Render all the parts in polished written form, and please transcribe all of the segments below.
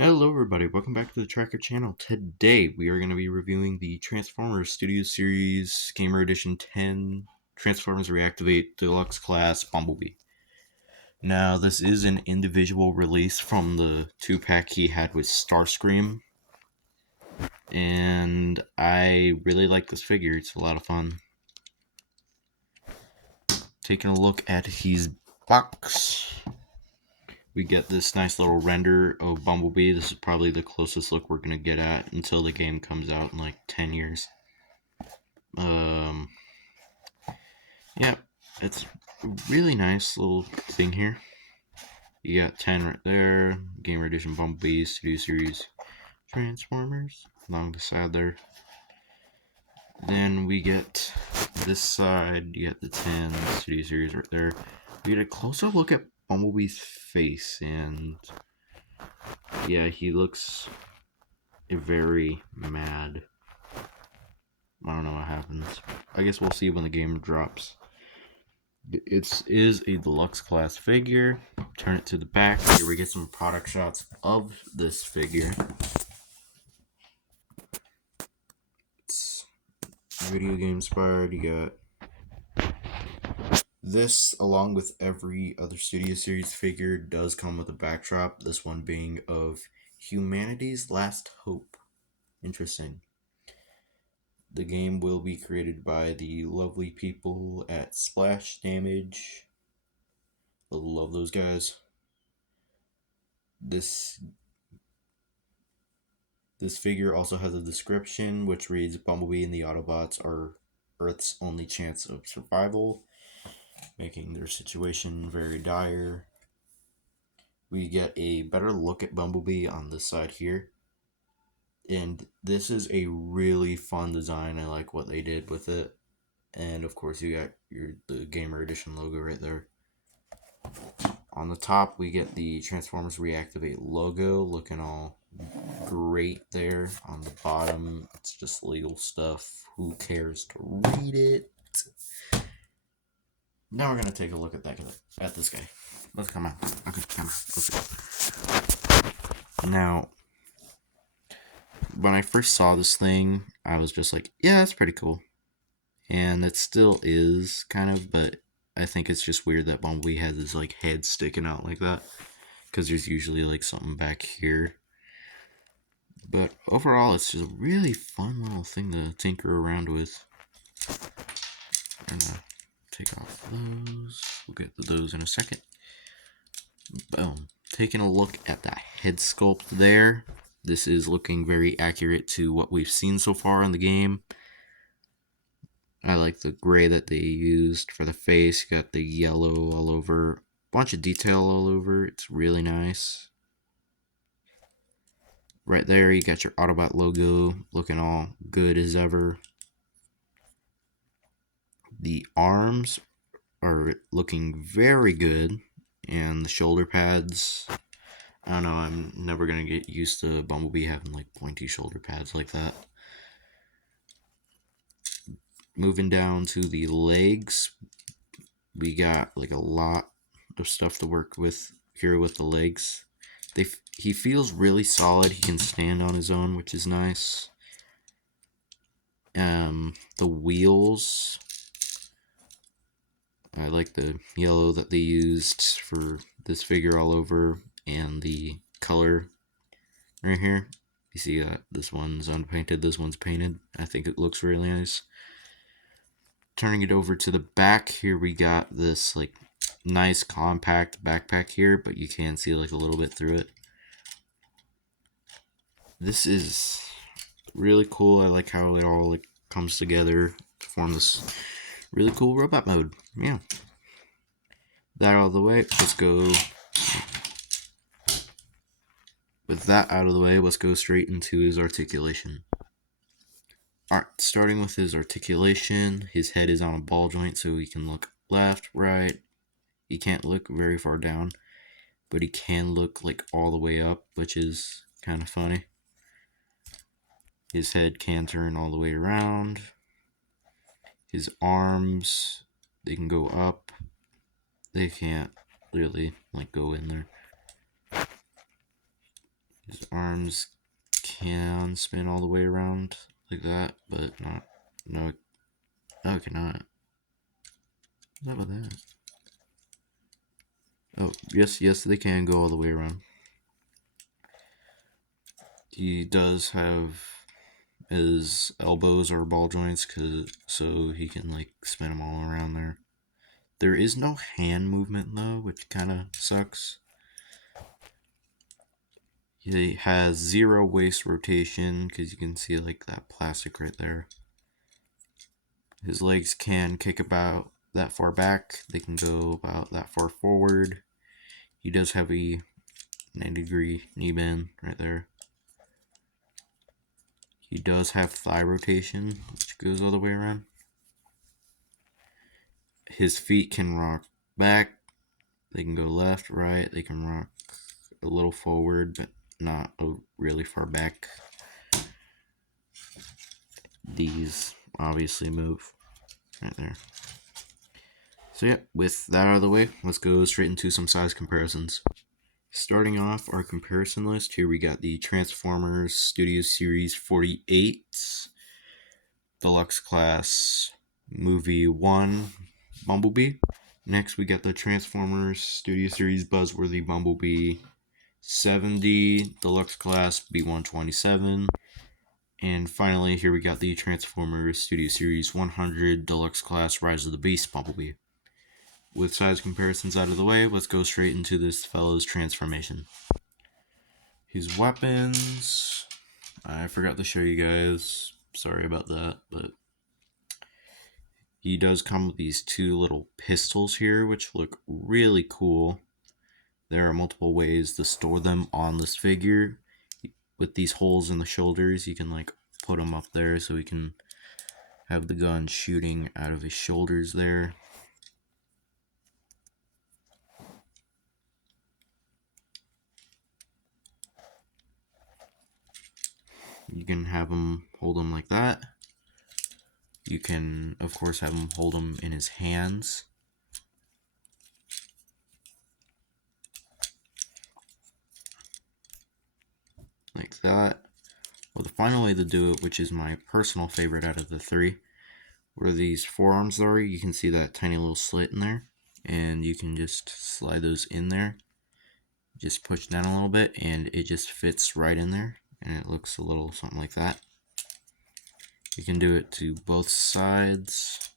Hello everybody, welcome back to the Tracker channel. Today we are going to be reviewing the Transformers Studio Series Gamer Edition 10 Transformers Reactivate Deluxe Class Bumblebee. Now this is an individual release from the 2-pack he had with Starscream, and I really like this figure, it's a lot of fun. Taking a look at his box, we get this nice little render of Bumblebee. This is probably the closest look we're going to get at until the game comes out in like 10 years. Yeah, it's a really nice little thing here. You got 10 right there. Gamer Edition Bumblebee, Studio Series Transformers along the side there. Then we get this side, you got the 10 Studio Series right there. We get a closer look at Bumblebee's face, and yeah, he looks very mad. I don't know what happens. I guess we'll see when the game drops. It is a deluxe class figure. Turn it to the back. Here we get some product shots of this figure. It's video game inspired. You got this, along with every other Studio Series figure, does come with a backdrop. This one being of humanity's last hope. Interesting. The game will be created by the lovely people at Splash Damage. I love those guys. This figure also has a description which reads, Bumblebee and the Autobots are Earth's only chance of survival, making their situation very dire. We get a better look at Bumblebee on this side here. And this is a really fun design. I like what they did with it. And of course you got the Gamer Edition logo right there. On the top we get the Transformers Reactivate logo looking all great there. On the bottom it's just legal stuff. Who cares to read it? Now we're gonna take a look at this guy. Let's come out. Okay, come on. Now, when I first saw this thing, I was just like, yeah, that's pretty cool. And it still is, kind of, but I think it's just weird that Bumblebee has his like head sticking out like that, because there's usually like something back here. But overall, it's just a really fun little thing to tinker around with. I'm gonna take off those. We'll get to those in a second. Boom. Taking a look at that head sculpt there. This is looking very accurate to what we've seen so far in the game. I like the gray that they used for the face. You got the yellow all over. Bunch of detail all over. It's really nice. Right there, you got your Autobot logo looking all good as ever. The arms are looking very good, and the shoulder pads, I don't know, I'm never gonna get used to Bumblebee having like pointy shoulder pads like that. Moving down to the legs, we got like a lot of stuff to work with here with the legs. He feels really solid. He can stand on his own, which is nice. The wheels, I like the yellow that they used for this figure all over, and the color right here. You see this one's unpainted, this one's painted. I think it looks really nice. Turning it over to the back, here we got this like nice compact backpack here, but you can see like a little bit through it. This is really cool. I like how it all like comes together to form this really cool robot mode. Yeah. That out of the way, let's go. With that out of the way, let's go straight into his articulation. Alright, starting with his articulation, his head is on a ball joint, so he can look left, right. He can't look very far down, but he can look like all the way up, which is kind of funny. His head can turn all the way around. His arms, they can go up. They can't really like go in there. His arms can spin all the way around like that, but not. No, it cannot. What's up with that? Oh, yes, they can go all the way around. He does have his elbows are ball joints, so he can like spin them all around there. There is no hand movement though, which kind of sucks. He has 0 waist rotation because you can see like that plastic right there. His legs can kick about that far back. They can go about that far forward. He does have a 90-degree knee bend right there. He does have thigh rotation, which goes all the way around. His feet can rock back. They can go left, right. They can rock a little forward, but not really far back. These obviously move right there. So yeah, with that out of the way, let's go straight into some size comparisons. Starting off our comparison list, here we got the Transformers Studio Series 48 Deluxe Class Movie 1 Bumblebee. Next we got the Transformers Studio Series Buzzworthy Bumblebee 70 Deluxe Class B127. And finally, here we got the Transformers Studio Series 100 Deluxe Class Rise of the Beast Bumblebee. With size comparisons out of the way, let's go straight into this fellow's transformation. His weapons, I forgot to show you guys. Sorry about that, but he does come with these 2 little pistols here, which look really cool. There are multiple ways to store them on this figure. With these holes in the shoulders, you can like put them up there so he can have the gun shooting out of his shoulders there. You can have him hold them like that. You can, of course, have him hold them in his hands. Like that. Well, the final way to do it, which is my personal favorite out of the 3, where these forearms are, you can see that tiny little slit in there. And you can just slide those in there. Just push down a little bit and it just fits right in there. And it looks a little something like that. You can do it to both sides.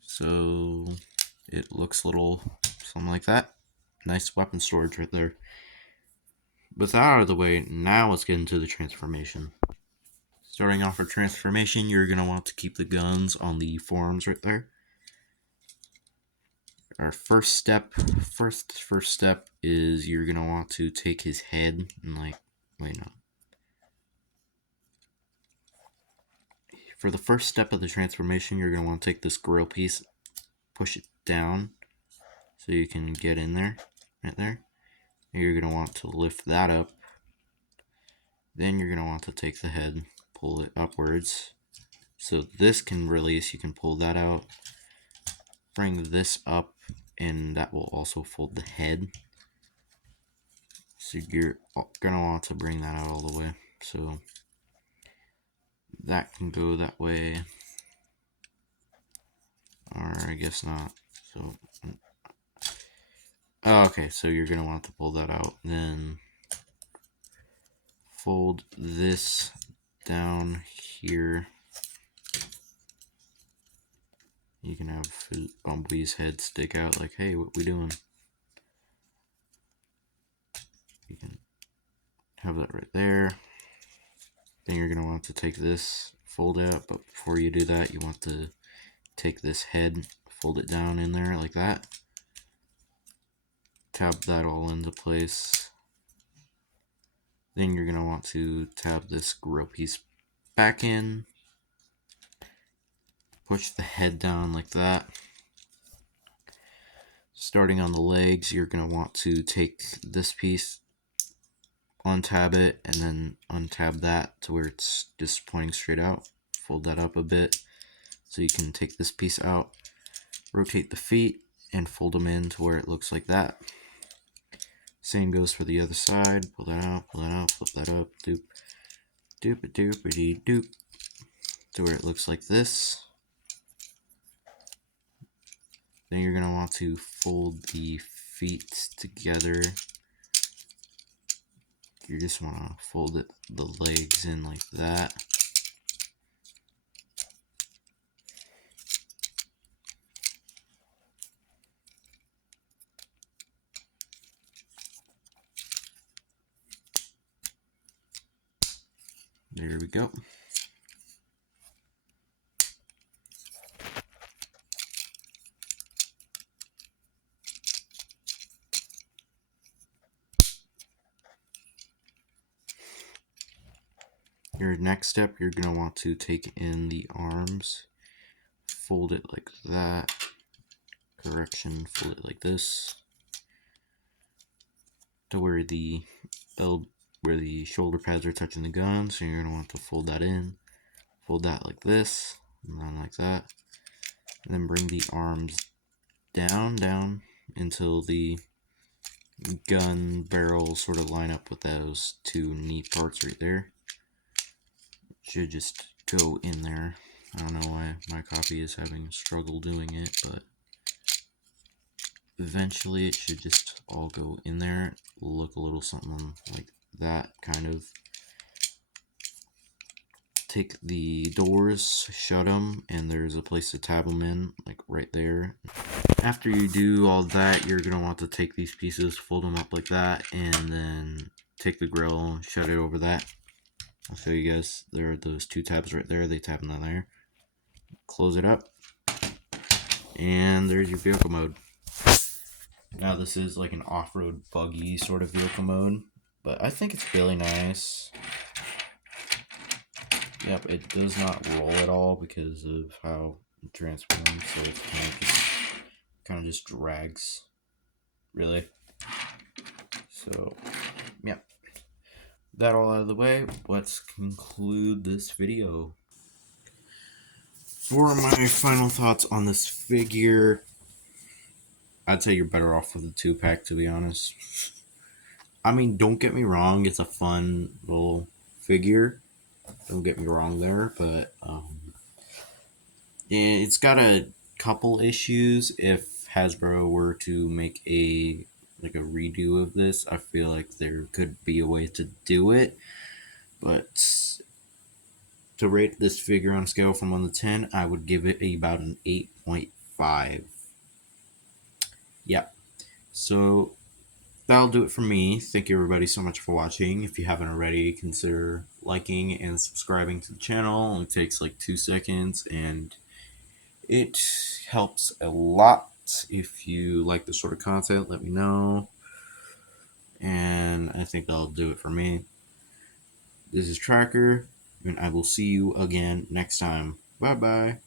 So it looks a little something like that. Nice weapon storage right there. With that out of the way, now let's get into the transformation. Starting off with transformation, you're going to want to keep the guns on the forearms right there. Our first step is you're going to want to take his head and For the first step of the transformation, you're going to want to take this grill piece, push it down so you can get in there, right there. And you're going to want to lift that up. Then you're going to want to take the head, pull it upwards. So this can release, you can pull that out. Bring this up, and that will also fold the head. So you're going to want to bring that out all the way. So that can go that way. Or I guess not. So okay, so you're going to want to pull that out. Then fold this down here. You can have Bumblebee's head stick out like, hey, what we doing? You can have that right there. Then you're going to want to take this, fold it out, but before you do that, you want to take this head, fold it down in there like that. Tab that all into place. Then you're going to want to tab this grill piece back in. Push the head down like that. Starting on the legs, you're going to want to take this piece, untab it, and then untab that to where it's just pointing straight out. Fold that up a bit so you can take this piece out. Rotate the feet and fold them in to where it looks like that. Same goes for the other side. Pull that out, flip that up, doop, doop, doop, doop, to where it looks like this. Then you're going to want to fold the feet together. You just want to fold the legs in like that. There we go. Your next step, you're going to want to take in the arms, fold it like that. Correction, fold it like this, to where the shoulder pads are touching the gun. So you're going to want to fold that in, fold that like this, and then like that, and then bring the arms down until the gun barrel sort of line up with those two knee parts right there. Should just go in there. I don't know why my copy is having struggle doing it, but eventually it should just all go in there. Look a little something like that, kind of. Take the doors, shut them, and there's a place to tab them in, like right there. After you do all that, you're going to want to take these pieces, fold them up like that, and then take the grill, shut it over that. I'll show you guys. There are those two tabs right there. They tab in there. Close it up, and there's your vehicle mode. Now this is like an off-road buggy sort of vehicle mode, but I think it's really nice. Yep, it does not roll at all because of how it transforms, so it's kind of just drags, really. So, yeah. That all out of the way, let's conclude this video. For my final thoughts on this figure, I'd say you're better off with a 2-pack, to be honest. I mean, don't get me wrong, it's a fun little figure. Don't get me wrong there, but yeah, it's got a couple issues. If Hasbro were to make a redo of this, I feel like there could be a way to do it. But to rate this figure on a scale from 1 to 10, I would give it about an 8.5. Yeah. So that'll do it for me. Thank you everybody so much for watching. If you haven't already, consider liking and subscribing to the channel. It only takes like 2 seconds, and it helps a lot. If you like this sort of content, let me know. And I think that'll do it for me. This is Tracker, and I will see you again next time. Bye bye.